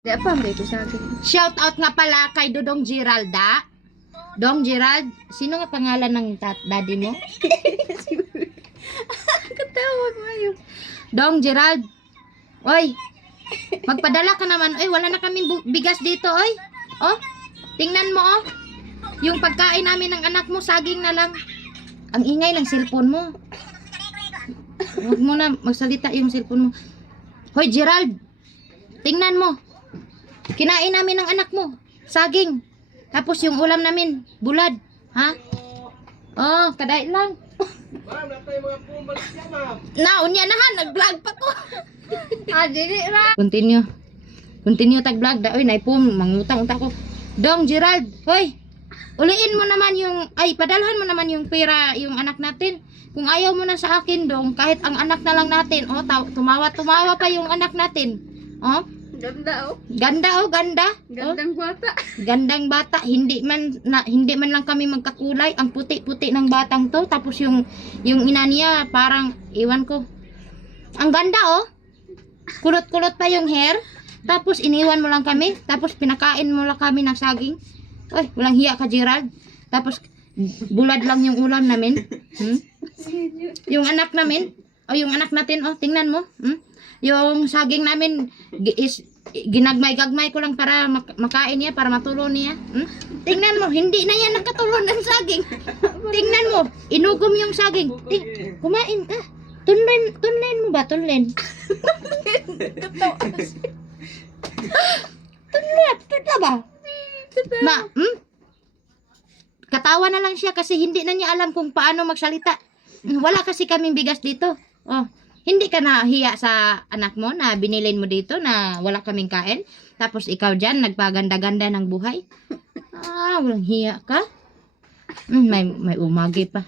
Di pa ang ko sa akin. Shout out nga pala kay Dodong Geralda. Dong Gerald, sino nga pangalan ng daddy mo? Katawag mo yun. Dong Gerald. Oy, magpadala ka naman. Oy, wala na kaming bigas dito, oy. Oh, tingnan mo, oh. Yung pagkain namin ng anak mo, saging na lang. Ang ingay ng cellphone mo. Huwag mo na magsalita yung cellphone mo. Hoy, Gerald. Tingnan mo. Kinain namin ng anak mo. Saging. Tapos yung ulam namin, bulad. Ha? Oh, kadait lang. Ma'am, na tayo mga pumbalik siya, ma'am. Unya na ha, nag-vlog pa ko. Dili ra. Continue. Continue tag-vlog. Oy, naipom, mangutang-utang ko. Dong, Gerald. Hoy, uliin mo naman yung, padalhan mo naman yung pera, yung anak natin. Kung ayaw mo na sa akin, Dong, kahit ang anak na lang natin, tumawa pa yung anak natin. Oh, Ganda oh. ganda oh, ganda. Gandang bata. Gandang bata, hindi man lang kami magkakulay. Ang puti-puti ng batang to, tapos yung ina niya parang iwan ko. Ang ganda oh. Kulot-kulot pa yung hair. Tapos iniwan mo lang kami, tapos pinakain mo lang kami ng saging. Oy, walang hiya ka, Gerald. Tapos bulad lang yung ulam namin. Yung anak namin, yung anak natin, tingnan mo. Yung saging namin ginagmay-gagmay ko lang para makain niya, para matulon niya. Tingnan mo, hindi na yan nakatulon ng saging. Tingnan mo, inugom yung saging. Kumain ka. Tunlen mo ba? Tunlen. Tunlen ba? Katawa na lang siya kasi hindi na niya alam kung paano magsalita. Wala kasi kaming bigas dito. Oh, hindi ka nahiya sa anak mo na binilin mo dito na wala kaming kain? Tapos ikaw dyan, nagpaganda-ganda ng buhay? Walang hiya ka? May umagi pa.